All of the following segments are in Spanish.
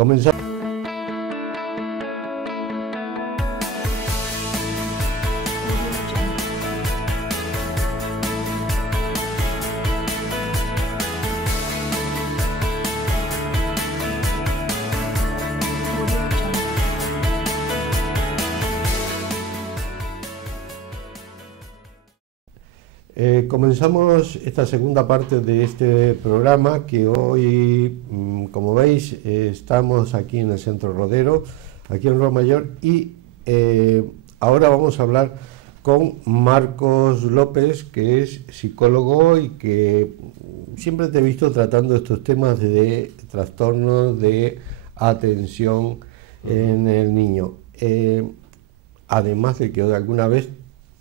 Comenzamos. Comenzamos esta segunda parte de este programa que hoy, como veis, estamos aquí en el Centro Rodero, aquí en Rua Mayor, y ahora vamos a hablar con Marcos López, que es psicólogo y que siempre te he visto tratando estos temas de trastornos de atención en el niño. Además de que alguna vez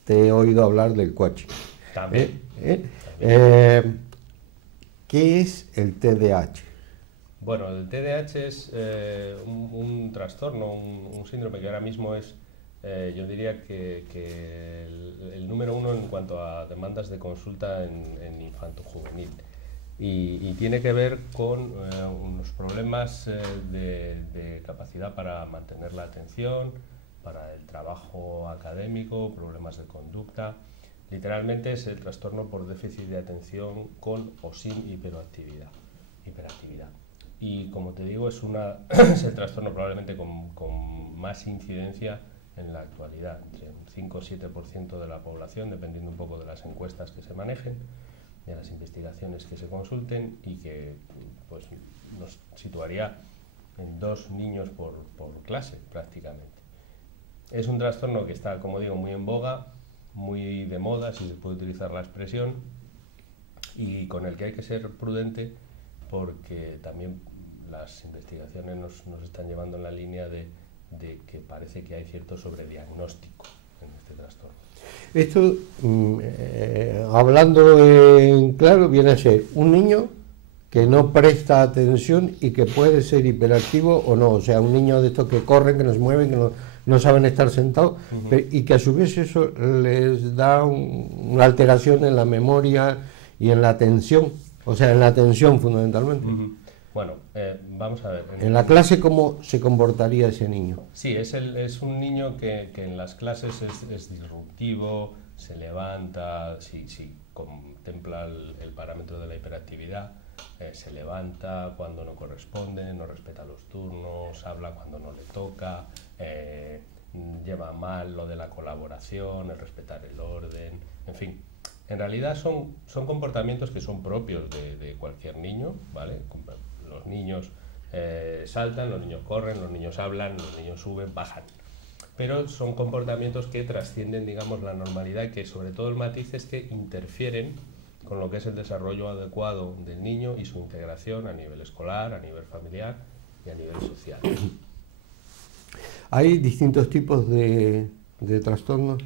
te he oído hablar del coaching. También. ¿Qué es el TDAH? Bueno, el TDAH es un trastorno, un síndrome que ahora mismo es, yo diría que el número uno en cuanto a demandas de consulta en infanto-juvenil. Y tiene que ver con unos problemas de capacidad para mantener la atención, para el trabajo académico, problemas de conducta. Literalmente es el trastorno por déficit de atención con o sin hiperactividad. Y como te digo, es el trastorno probablemente con más incidencia en la actualidad, entre un 5 o 7% de la población, dependiendo un poco de las encuestas que se manejen, de las investigaciones que se consulten, y que pues, nos situaría en 2 niños por clase prácticamente. Es un trastorno que está, como digo, muy en boga, muy de moda, si se puede utilizar la expresión, y con el que hay que ser prudente porque también las investigaciones nos están llevando en la línea de que parece que hay cierto sobrediagnóstico en este trastorno. Esto, hablando en claro, viene a ser un niño que no presta atención y que puede ser hiperactivo o no, o sea, un niño de estos que corren, que no se mueven, que no saben estar sentados, y que a su vez eso les da una alteración en la memoria y en la atención, o sea, en la atención fundamentalmente. Bueno, vamos a ver. En la clase, ¿cómo se comportaría ese niño? Sí, es un niño que en las clases es disruptivo, se levanta, si contempla el parámetro de la hiperactividad, se levanta cuando no corresponde, no respeta los turnos, habla cuando no le toca, lleva mal lo de la colaboración, el respetar el orden, en fin. En realidad son comportamientos que son propios de cualquier niño, ¿vale? Los niños saltan, los niños corren, los niños hablan, los niños suben, bajan. Pero son comportamientos que trascienden, digamos, la normalidad, y que sobre todo el matiz es que interfieren con lo que es el desarrollo adecuado del niño y su integración a nivel escolar, a nivel familiar y a nivel social. ¿Hay distintos tipos de trastornos?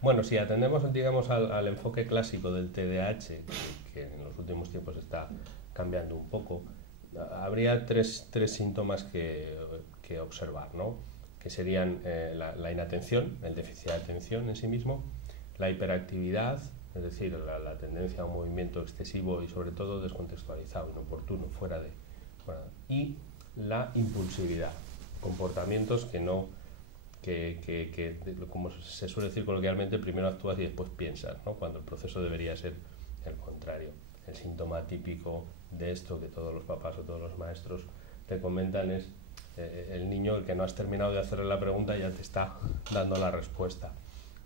Bueno, si atendemos, digamos, al enfoque clásico del TDAH, que en los últimos tiempos está cambiando un poco, habría tres síntomas que observar, ¿no? Que serían la inatención, el déficit de atención en sí mismo, la hiperactividad, es decir, la tendencia a un movimiento excesivo y sobre todo descontextualizado, inoportuno, y la impulsividad, comportamientos que como se suele decir coloquialmente, primero actúas y después piensas, ¿no? Cuando el proceso debería ser el contrario. El síntoma típico de esto que todos los papás o todos los maestros te comentan es el niño, el que no has terminado de hacerle la pregunta ya te está dando la respuesta,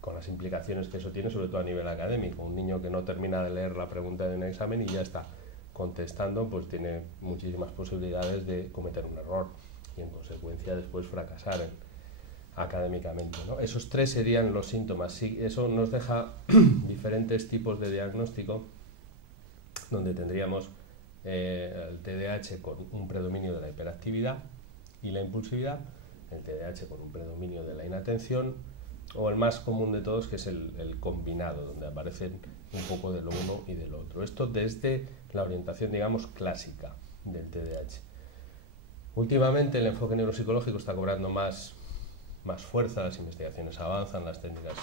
con las implicaciones que eso tiene, sobre todo a nivel académico. Un niño que no termina de leer la pregunta de un examen y ya está contestando, pues tiene muchísimas posibilidades de cometer un error y en consecuencia después fracasar académicamente, ¿no? Esos 3 serían los síntomas. Sí, eso nos deja diferentes tipos de diagnóstico, donde tendríamos el TDAH con un predominio de la hiperactividad y la impulsividad, el TDAH con un predominio de la inatención, o el más común de todos, que es el combinado, donde aparecen un poco de lo uno y de lo otro. Esto desde la orientación, digamos, clásica del TDAH. Últimamente el enfoque neuropsicológico está cobrando más fuerza, las investigaciones avanzan, las técnicas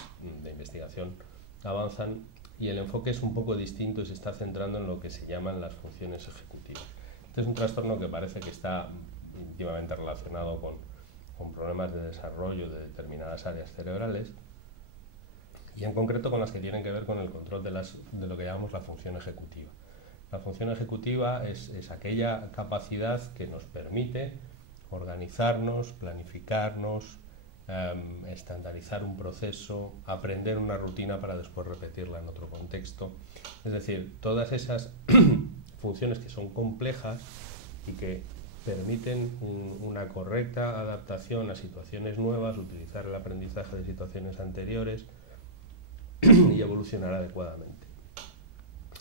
de investigación avanzan, y el enfoque es un poco distinto y se está centrando en lo que se llaman las funciones ejecutivas. Este es un trastorno que parece que está íntimamente relacionado con problemas de desarrollo de determinadas áreas cerebrales, y en concreto con las que tienen que ver con el control de lo que llamamos la función ejecutiva. La función ejecutiva es aquella capacidad que nos permite organizarnos, planificarnos, estandarizar un proceso, aprender una rutina para después repetirla en otro contexto. Es decir, todas esas funciones que son complejas y que permiten una correcta adaptación a situaciones nuevas, utilizar el aprendizaje de situaciones anteriores y evolucionar adecuadamente.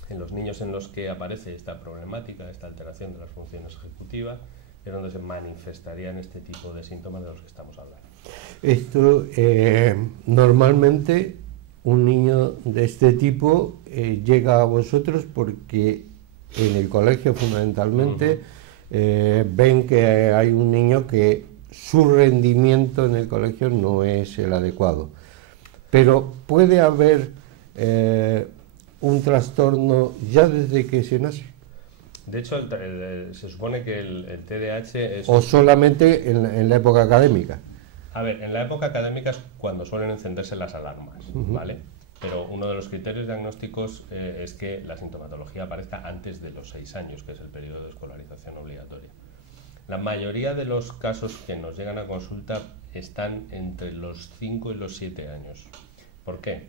En los niños en los que aparece esta problemática, esta alteración de las funciones ejecutivas, es donde se manifestarían este tipo de síntomas de los que estamos hablando. Esto, normalmente un niño de este tipo llega a vosotros porque en el colegio fundamentalmente ven que hay un niño que su rendimiento en el colegio no es el adecuado. Pero puede haber un trastorno ya desde que se nace. De hecho, se supone que el TDAH es... ¿O solamente en la época académica? A ver, en la época académica es cuando suelen encenderse las alarmas, ¿vale? Pero uno de los criterios diagnósticos es que la sintomatología aparezca antes de los 6 años, que es el periodo de escolarización obligatoria. La mayoría de los casos que nos llegan a consulta están entre los 5 y los 7 años. ¿Por qué?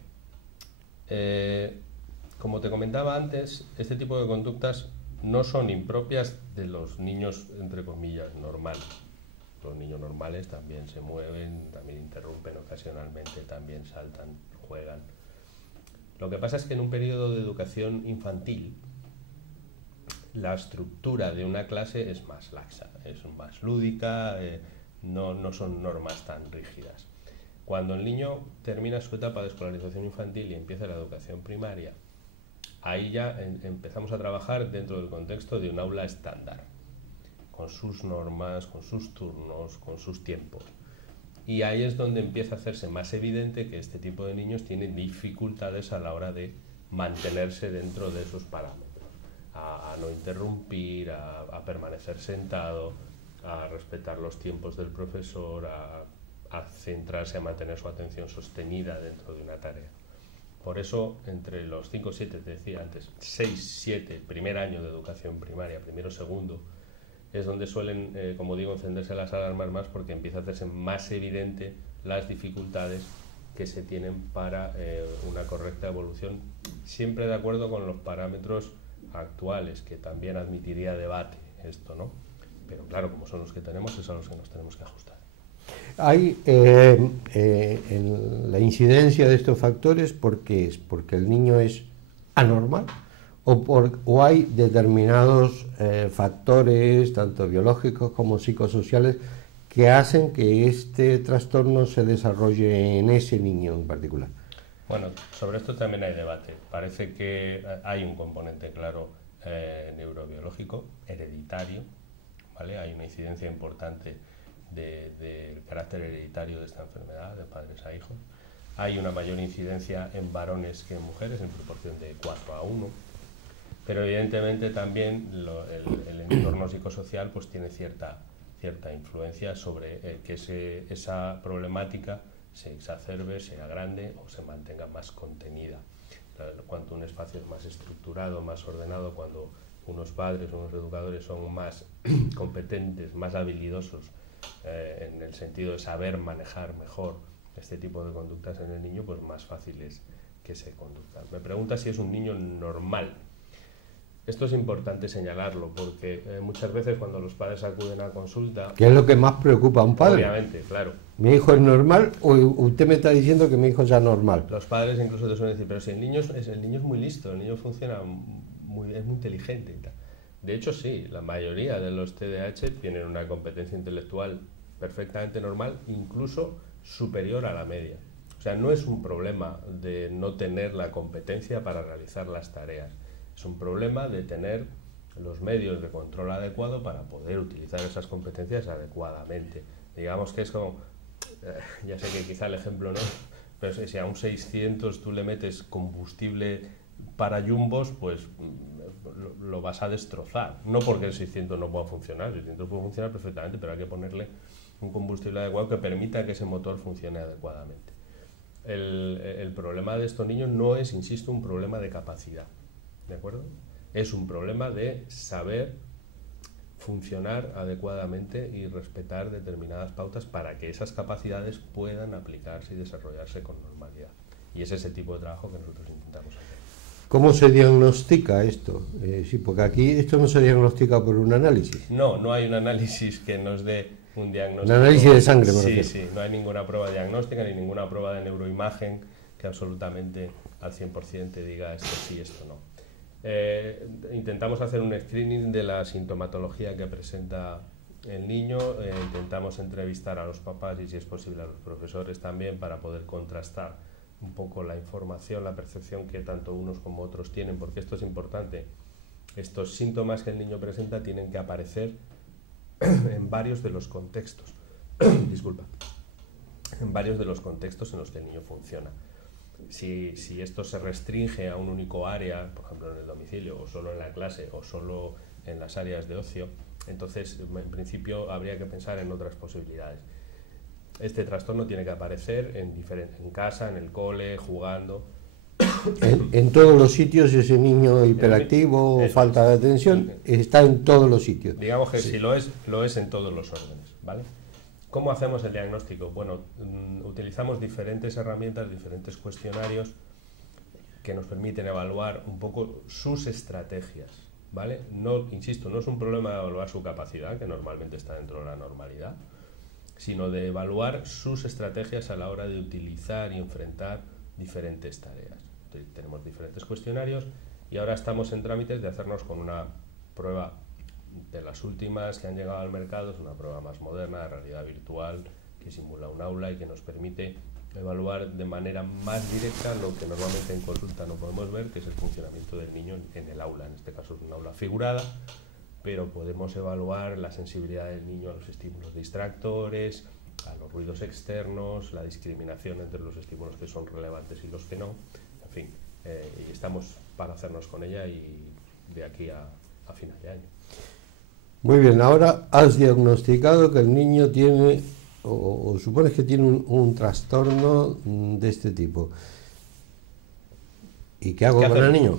Como te comentaba antes, este tipo de conductas no son impropias de los niños, entre comillas, normales. Los niños normales también se mueven, también interrumpen ocasionalmente, también saltan, juegan. Lo que pasa es que en un periodo de educación infantil, la estructura de una clase es más laxa, es más lúdica, no son normas tan rígidas. Cuando el niño termina su etapa de escolarización infantil y empieza la educación primaria, ahí ya empezamos a trabajar dentro del contexto de un aula estándar, con sus normas, con sus turnos, con sus tiempos. Y ahí es donde empieza a hacerse más evidente que este tipo de niños tienen dificultades a la hora de mantenerse dentro de esos parámetros, a no interrumpir, a permanecer sentado, a respetar los tiempos del profesor, a centrarse, a mantener su atención sostenida dentro de una tarea. Por eso, entre los 5, 7, te decía antes, 6, 7, primer año de educación primaria, primero, segundo, es donde suelen, como digo, encenderse las alarmas más, porque empieza a hacerse más evidente las dificultades que se tienen para una correcta evolución, siempre de acuerdo con los parámetros actuales, que también admitiría debate esto, ¿no? Pero claro, como son los que tenemos, es a los que nos tenemos que ajustar. Hay en la incidencia de estos factores, ¿por qué es? ¿Porque el niño es anormal? ¿O hay determinados factores, tanto biológicos como psicosociales, que hacen que este trastorno se desarrolle en ese niño en particular? Bueno, sobre esto también hay debate. Parece que hay un componente claro neurobiológico, hereditario, ¿vale? Hay una incidencia importante del carácter hereditario de esta enfermedad, de padres a hijos. Hay una mayor incidencia en varones que en mujeres, en proporción de 4:1. Pero evidentemente también el entorno psicosocial pues tiene cierta influencia sobre que esa problemática se exacerbe, se agrande o se mantenga más contenida. Cuanto un espacio es más estructurado, más ordenado, cuando unos padres o unos educadores son más competentes, más habilidosos en el sentido de saber manejar mejor este tipo de conductas en el niño, pues más fácil es que se conduzcan. Me pregunta si es un niño normal. Esto es importante señalarlo, porque muchas veces cuando los padres acuden a consulta... ¿Qué es lo que más preocupa a un padre? Obviamente, claro. ¿Mi hijo es normal o usted me está diciendo que mi hijo es anormal? Los padres incluso te suelen decir, pero si el niño es muy listo, el niño funciona es muy inteligente y tal. De hecho, sí, la mayoría de los TDAH tienen una competencia intelectual perfectamente normal, incluso superior a la media. O sea, no es un problema de no tener la competencia para realizar las tareas. Es un problema de tener los medios de control adecuado para poder utilizar esas competencias adecuadamente. Digamos que es como, ya sé que quizá el ejemplo no, pero si a un 600 tú le metes combustible para jumbos, pues lo vas a destrozar. No porque el 600 no pueda funcionar, el 600 puede funcionar perfectamente, pero hay que ponerle un combustible adecuado que permita que ese motor funcione adecuadamente. El problema de estos niños no es, insisto, un problema de capacidad, ¿de acuerdo? Es un problema de saber funcionar adecuadamente y respetar determinadas pautas para que esas capacidades puedan aplicarse y desarrollarse con normalidad. Y es ese tipo de trabajo que nosotros intentamos hacer. ¿Cómo se diagnostica esto? Sí, porque aquí esto no se diagnostica por un análisis. No hay un análisis que nos dé un diagnóstico. Un análisis de sangre, me refiero. Sí, no hay ninguna prueba diagnóstica ni ninguna prueba de neuroimagen que absolutamente al 100% te diga esto sí, esto no. Intentamos hacer un screening de la sintomatología que presenta el niño, intentamos entrevistar a los papás y, si es posible, a los profesores también, para poder contrastar un poco la información, la percepción que tanto unos como otros tienen, porque esto es importante. Estos síntomas que el niño presenta tienen que aparecer en varios de los contextos, disculpa, en varios de los contextos en los que el niño funciona. Si esto se restringe a un único área, por ejemplo en el domicilio, o solo en la clase, o solo en las áreas de ocio, entonces en principio habría que pensar en otras posibilidades. Este trastorno tiene que aparecer en casa, en el cole, jugando. En todos los sitios ese niño hiperactivo o falta de atención está en todos los sitios. Digamos que sí, si lo es en todos los órdenes, ¿vale? ¿Cómo hacemos el diagnóstico? Bueno, utilizamos diferentes herramientas, diferentes cuestionarios que nos permiten evaluar un poco sus estrategias, ¿vale? No, insisto, no es un problema de evaluar su capacidad, que normalmente está dentro de la normalidad, sino de evaluar sus estrategias a la hora de utilizar y enfrentar diferentes tareas. Entonces, tenemos diferentes cuestionarios y ahora estamos en trámites de hacernos con una prueba de las últimas que han llegado al mercado. Es una prueba más moderna, de realidad virtual, que simula un aula y que nos permite evaluar de manera más directa lo que normalmente en consulta no podemos ver, que es el funcionamiento del niño en el aula. En este caso es un aula figurada, pero podemos evaluar la sensibilidad del niño a los estímulos distractores, a los ruidos externos, la discriminación entre los estímulos que son relevantes y los que no. En fin, y estamos para hacernos con ella y de aquí a final de año. Muy bien, ahora has diagnosticado que el niño tiene, o supones que tiene un trastorno de este tipo. ¿Y qué hago con el niño?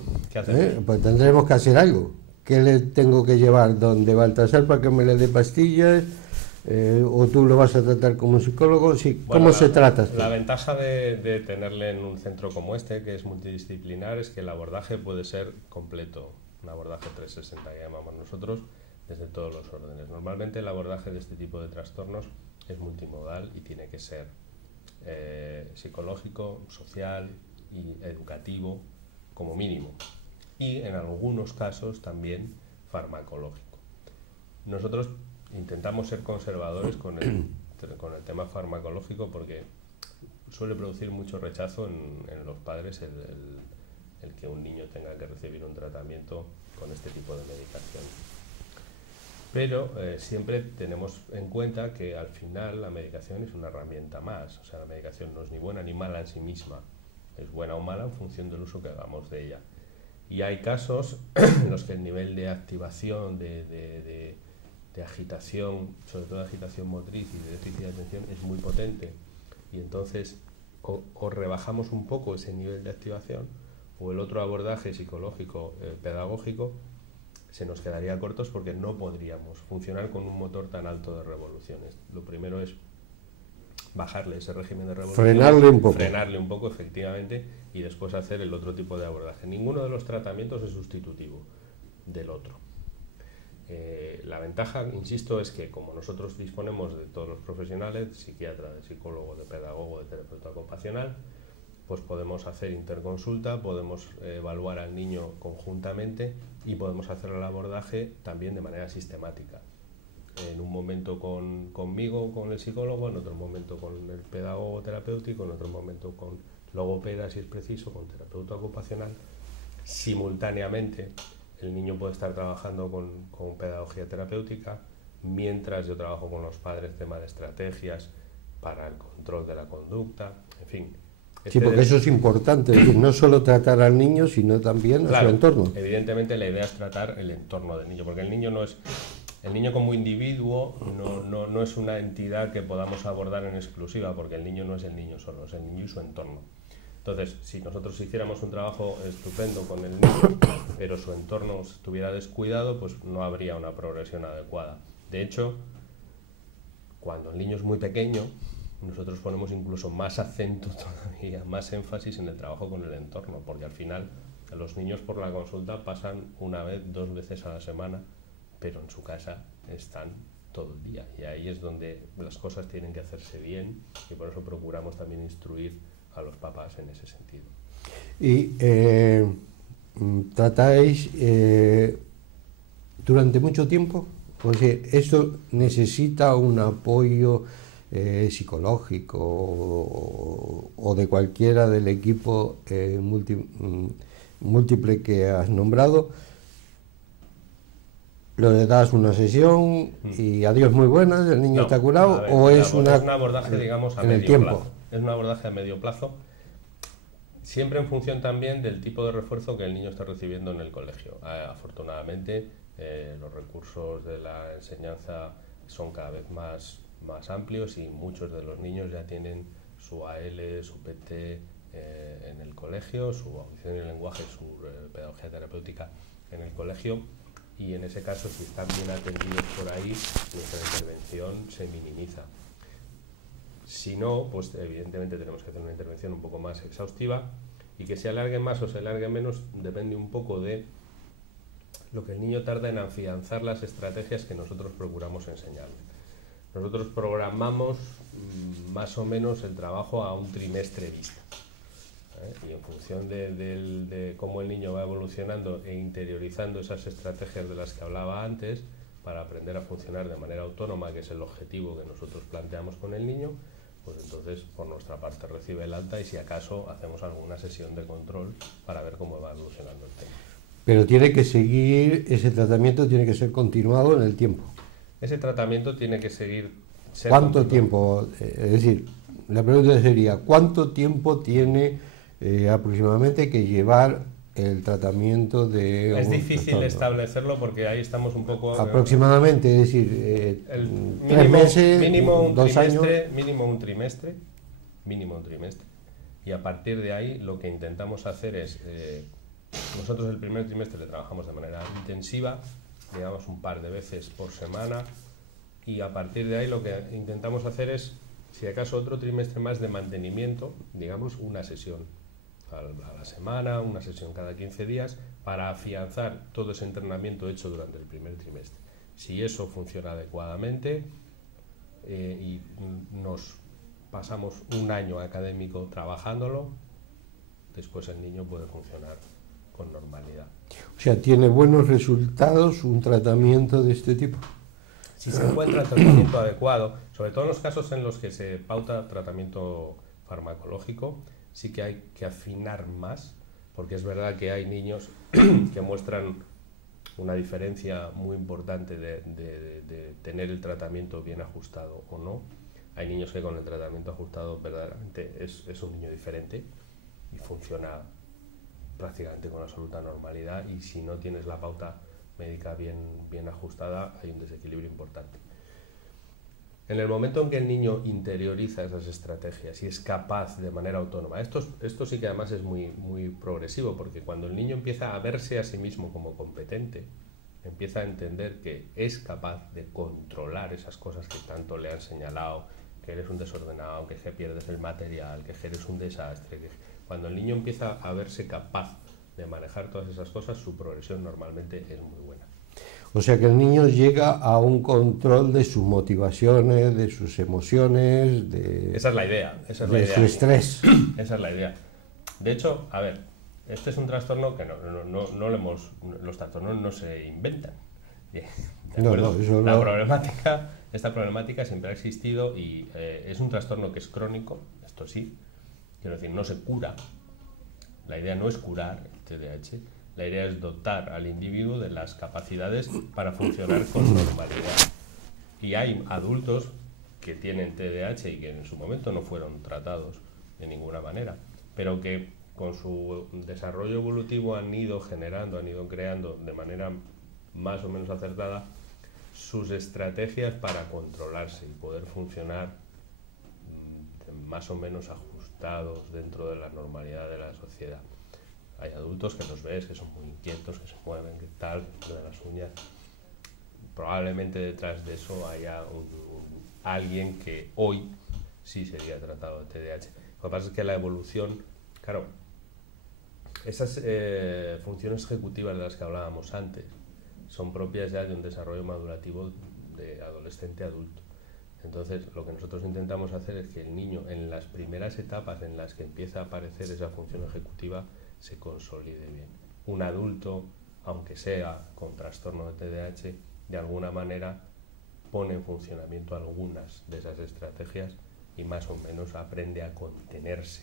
Pues tendremos que hacer algo. ¿Qué le tengo que llevar? ¿Dónde Baltasar para que me le dé pastillas? ¿O tú lo vas a tratar como un psicólogo? Sí, bueno, ¿cómo se trata esto? La ventaja de tenerle en un centro como este, que es multidisciplinar, es que el abordaje puede ser completo. Un abordaje 360 que llamamos nosotros, desde todos los órdenes. Normalmente el abordaje de este tipo de trastornos es multimodal y tiene que ser psicológico, social y educativo como mínimo. Y en algunos casos también farmacológico. Nosotros intentamos ser conservadores con el tema farmacológico porque suele producir mucho rechazo en los padres el que un niño tenga que recibir un tratamiento con este tipo de medicación. Pero siempre tenemos en cuenta que al final la medicación es una herramienta más. O sea, la medicación no es ni buena ni mala en sí misma. Es buena o mala en función del uso que hagamos de ella. Y hay casos en los que el nivel de activación, de agitación, sobre todo de agitación motriz y de déficit de atención, es muy potente. Y entonces o rebajamos un poco ese nivel de activación, o el otro abordaje psicológico, pedagógico, se nos quedaría cortos porque no podríamos funcionar con un motor tan alto de revoluciones. Lo primero es bajarle ese régimen de revoluciones, frenarle un poco efectivamente, y después hacer el otro tipo de abordaje. Ninguno de los tratamientos es sustitutivo del otro. La ventaja, insisto, es que como nosotros disponemos de todos los profesionales, de psiquiatra, de psicólogo, de pedagogo, de terapeuta ocupacional, pues podemos hacer interconsulta, podemos evaluar al niño conjuntamente y podemos hacer el abordaje también de manera sistemática. En un momento conmigo, con el psicólogo, en otro momento con el pedagogo terapéutico, en otro momento con logopeda, si es preciso, con terapeuta ocupacional. Simultáneamente, el niño puede estar trabajando con pedagogía terapéutica, mientras yo trabajo con los padres tema de estrategias para el control de la conducta. En fin, Sí, porque eso es importante, es decir, no solo tratar al niño, sino también a su entorno. Evidentemente la idea es tratar el entorno del niño, porque el niño no es... El niño como individuo no es una entidad que podamos abordar en exclusiva, porque el niño no es el niño solo, es el niño y su entorno. Entonces, si nosotros hiciéramos un trabajo estupendo con el niño, pero su entorno estuviera descuidado, pues no habría una progresión adecuada. De hecho, cuando el niño es muy pequeño, nosotros ponemos incluso más acento todavía, más énfasis en el trabajo con el entorno, porque al final los niños por la consulta pasan una vez, 2 veces a la semana, pero en su casa están todo el día, y ahí es donde las cosas tienen que hacerse bien, y por eso procuramos también instruir a los papás en ese sentido. Y tratáis durante mucho tiempo, pues esto necesita un apoyo psicológico o de cualquiera del equipo múltiple que has nombrado. ¿Le das una sesión y adiós muy buenas, el niño está curado? Ver, ¿O es un abordaje, digamos, a medio plazo? Es un abordaje a medio plazo, siempre en función también del tipo de refuerzo que el niño está recibiendo en el colegio. Afortunadamente, los recursos de la enseñanza son cada vez más amplios y muchos de los niños ya tienen su AL, su PT en el colegio, su audición y lenguaje, su pedagogía terapéutica en el colegio. Y en ese caso, si están bien atendidos por ahí, nuestra intervención se minimiza. Si no, pues evidentemente tenemos que hacer una intervención un poco más exhaustiva, y que se alargue más o se alargue menos depende un poco de lo que el niño tarda en afianzar las estrategias que nosotros procuramos enseñarle. Nosotros programamos más o menos el trabajo a un trimestre vista. Y en función de cómo el niño va evolucionando e interiorizando esas estrategias de las que hablaba antes, para aprender a funcionar de manera autónoma, que es el objetivo que nosotros planteamos con el niño, pues entonces por nuestra parte recibe el alta, y si acaso hacemos alguna sesión de control para ver cómo va evolucionando el tema. Pero tiene que seguir, ese tratamiento tiene que ser continuado en el tiempo. Ese tratamiento tiene que seguir... ¿Cuánto tiempo? Es decir, la pregunta sería, ¿cuánto tiempo tiene aproximadamente que llevar el tratamiento de... Es difícil establecerlo porque ahí estamos un poco... Aproximadamente, es decir, 3 meses, mínimo 2 años... Mínimo un trimestre, y a partir de ahí lo que intentamos hacer es... nosotros el primer trimestre le trabajamos de manera intensiva, digamos un par de veces por semana, y a partir de ahí lo que intentamos hacer es, si acaso, otro trimestre más de mantenimiento, digamos una sesión a la semana, una sesión cada 15 días, para afianzar todo ese entrenamiento hecho durante el primer trimestre. Si eso funciona adecuadamente y nos pasamos un año académico trabajándolo, después el niño puede funcionar con normalidad. O sea, ¿tiene buenos resultados un tratamiento de este tipo? Si se encuentra el tratamiento adecuado, sobre todo en los casos en los que se pauta tratamiento farmacológico, sí que hay que afinar más, porque es verdad que hay niños que muestran una diferencia muy importante de tener el tratamiento bien ajustado o no. Hay niños que con el tratamiento ajustado verdaderamente es un niño diferente y funciona prácticamente con absoluta normalidad, y si no tienes la pauta médica bien ajustada, hay un desequilibrio importante. En el momento en que el niño interioriza esas estrategias y es capaz de manera autónoma, esto sí que además es muy progresivo, porque cuando el niño empieza a verse a sí mismo como competente, empieza a entender que es capaz de controlar esas cosas que tanto le han señalado, que eres un desordenado, que pierdes el material, que eres un desastre. Cuando el niño empieza a verse capaz de manejar todas esas cosas, su progresión normalmente es muy buena. O sea que el niño llega a un control de sus motivaciones, de sus emociones, de... Esa es la idea. Su estrés. Esa es la idea. De hecho, a ver, este es un trastorno que los trastornos no se inventan. Esta problemática siempre ha existido, y es un trastorno que es crónico, esto sí, quiero decir, no se cura. La idea no es curar el TDAH, la idea es dotar al individuo de las capacidades para funcionar con normalidad. Y hay adultos que tienen TDAH y que en su momento no fueron tratados de ninguna manera. pero que con su desarrollo evolutivo han ido creando de manera más o menos acertada sus estrategias para controlarse y poder funcionar más o menos ajustados dentro de la normalidad de la sociedad. Hay adultos que los ves, que son muy inquietos, que se mueven, que tal, de las uñas. Probablemente detrás de eso haya alguien que hoy sí sería tratado de TDAH. Lo que pasa es que la evolución, claro, esas funciones ejecutivas de las que hablábamos antes son propias ya de un desarrollo madurativo de adolescente adulto. Entonces, lo que nosotros intentamos hacer es que el niño, en las primeras etapas en las que empieza a aparecer esa función ejecutiva, se consolide bien. Un adulto, aunque sea con trastorno de TDAH, de alguna manera pone en funcionamiento algunas de esas estrategias y más o menos aprende a contenerse,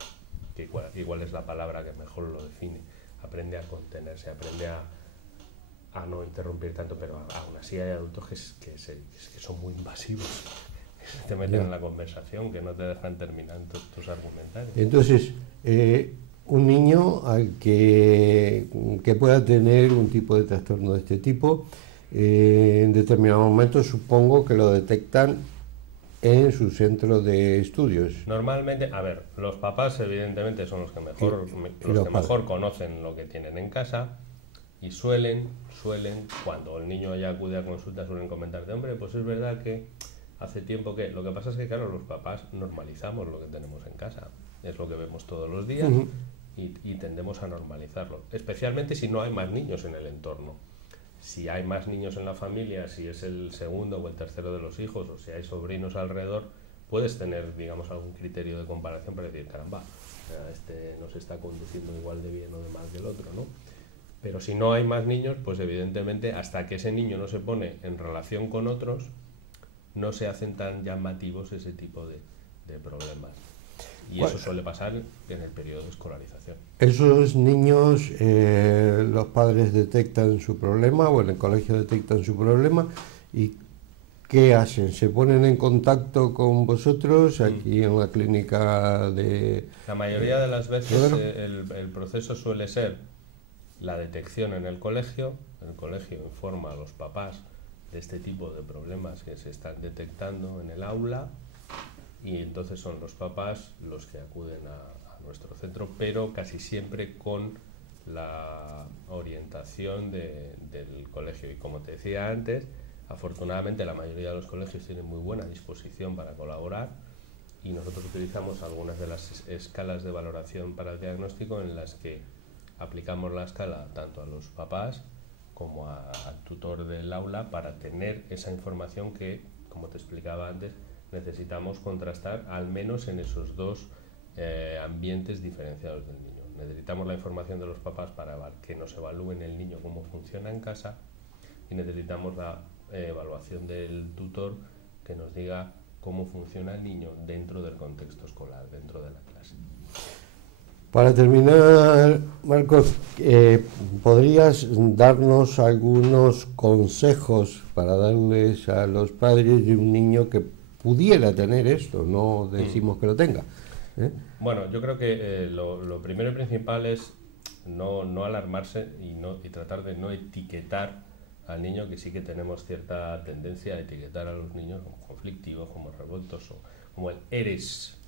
que igual es la palabra que mejor lo define. Aprende a contenerse, aprende a no interrumpir tanto, pero aún así hay adultos que son muy invasivos, que te meten en la conversación, que no te dejan terminar tus argumentarios. Entonces, un niño al que pueda tener un tipo de trastorno de este tipo, en determinado momento supongo que lo detectan en su centro de estudios. Normalmente, a ver, los papás evidentemente son los que mejor conocen lo que tienen en casa y suelen, cuando el niño ya acude a consulta, suelen comentarte, hombre, pues es verdad que hace tiempo que... Lo que pasa es que, claro, los papás normalizamos lo que tenemos en casa, es lo que vemos todos los días y tendemos a normalizarlo, especialmente si no hay más niños en el entorno. Si hay más niños en la familia, si es el segundo o el tercero de los hijos, o si hay sobrinos alrededor, puedes tener, digamos, algún criterio de comparación para decir, caramba, este no se está conduciendo igual de bien o de mal que el otro, ¿no? Pero si no hay más niños, pues evidentemente hasta que ese niño no se pone en relación con otros, no se hacen tan llamativos ese tipo de problemas. Y eso suele pasar en el periodo de escolarización. Esos niños, los padres detectan su problema o en el colegio detectan su problema y ¿qué hacen? ¿Se ponen en contacto con vosotros aquí en la clínica de...? La mayoría de las veces el proceso suele ser la detección en el colegio informa a los papás de este tipo de problemas que se están detectando en el aula y entonces son los papás los que acuden a nuestro centro, pero casi siempre con la orientación del colegio. Y como te decía antes, afortunadamente la mayoría de los colegios tienen muy buena disposición para colaborar y nosotros utilizamos algunas de las escalas de valoración para el diagnóstico en las que aplicamos la escala tanto a los papás como al tutor del aula para tener esa información que, como te explicaba antes, necesitamos contrastar al menos en esos dos ambientes diferenciados del niño. Necesitamos la información de los papás para que nos evalúen el niño cómo funciona en casa y necesitamos la evaluación del tutor que nos diga cómo funciona el niño dentro del contexto escolar, dentro de la clase. Para terminar, Marcos, ¿podrías darnos algunos consejos para darles a los padres de un niño que pudiera tener esto? No decimos que lo tenga. Bueno, yo creo que lo primero y principal es no alarmarse y tratar de no etiquetar al niño, que sí que tenemos cierta tendencia a etiquetar a los niños como conflictivos, como revoltosos, como el eres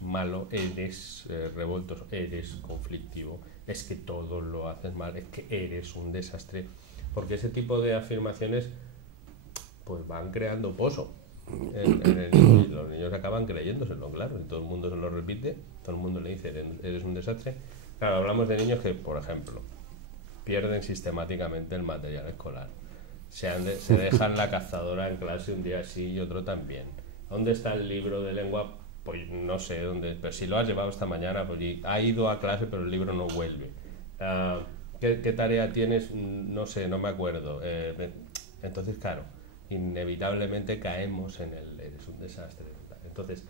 malo, eres revoltoso, eres conflictivo, es que todo lo haces mal, es que eres un desastre, porque ese tipo de afirmaciones pues van creando pozo en el niño y los niños acaban creyéndoselo, claro, y todo el mundo se lo repite, todo el mundo le dice eres un desastre. Claro, hablamos de niños que, por ejemplo, pierden sistemáticamente el material escolar, se dejan la cazadora en clase un día sí y otro también. ¿Dónde está el libro de lengua? Pues no sé dónde, pero si lo has llevado esta mañana, pues ha ido a clase pero el libro no vuelve. ¿Qué tarea tienes? No sé, no me acuerdo. Entonces, claro, inevitablemente caemos en el eres un desastre. Entonces,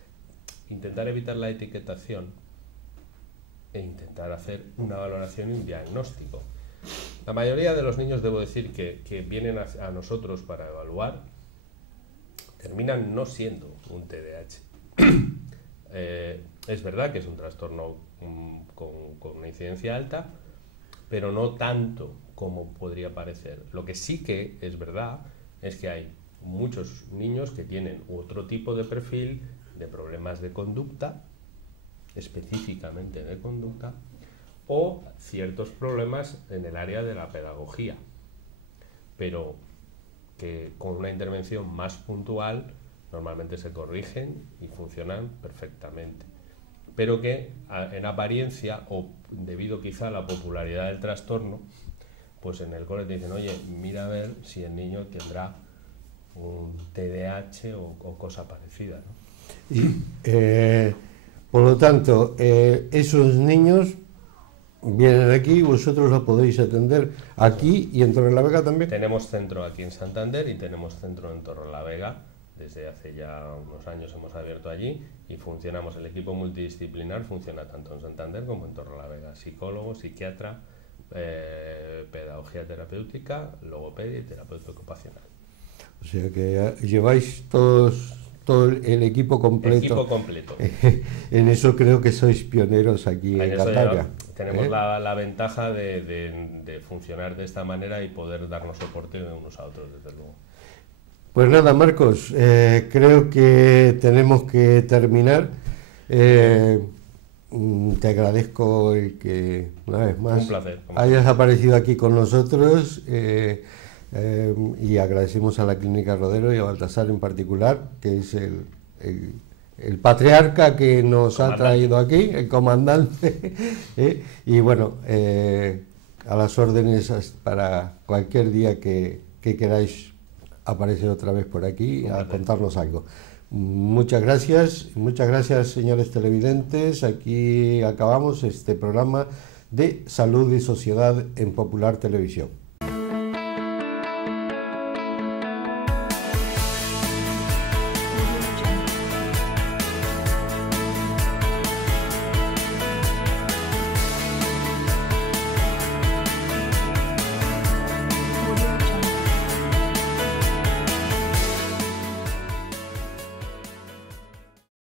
intentar evitar la etiquetación e intentar hacer una valoración y un diagnóstico. La mayoría de los niños, debo decir, que vienen a nosotros para evaluar, terminan no siendo un TDAH. es verdad que es un trastorno con una incidencia alta, pero no tanto como podría parecer. Lo que sí que es verdad es que hay muchos niños que tienen otro tipo de perfil de problemas de conducta, específicamente de conducta, o ciertos problemas en el área de la pedagogía, pero que con una intervención más puntual normalmente se corrigen y funcionan perfectamente, pero que en apariencia, o debido quizá a la popularidad del trastorno, pues en el cole te dicen, oye, mira a ver si el niño tendrá un TDAH o cosa parecida, ¿no? Y, por lo tanto, esos niños vienen aquí, vosotros los podéis atender aquí y en Torrelavega también. Tenemos centro aquí en Santander y tenemos centro en Torrelavega. Desde hace ya unos años hemos abierto allí y funcionamos, el equipo multidisciplinar funciona tanto en Santander como en Torrelavega. Psicólogo, psiquiatra, pedagogía terapéutica, logopedia y terapeuta ocupacional. O sea que lleváis todo el equipo completo. Equipo completo. En eso creo que sois pioneros aquí en Cantabria. Tenemos la ventaja de funcionar de esta manera y poder darnos soporte de unos a otros, desde luego. Pues nada, Marcos, creo que tenemos que terminar. Te agradezco el que, una vez más, un placer, hayas aparecido aquí con nosotros. Y agradecemos a la Clínica Rodero y a Baltasar en particular, que es el patriarca que nos ha traído aquí, el comandante, y bueno, a las órdenes para cualquier día que queráis aparecer otra vez por aquí a contarnos algo. Muchas gracias señores televidentes. Aquí acabamos este programa de Salud y Sociedad en Popular Televisión.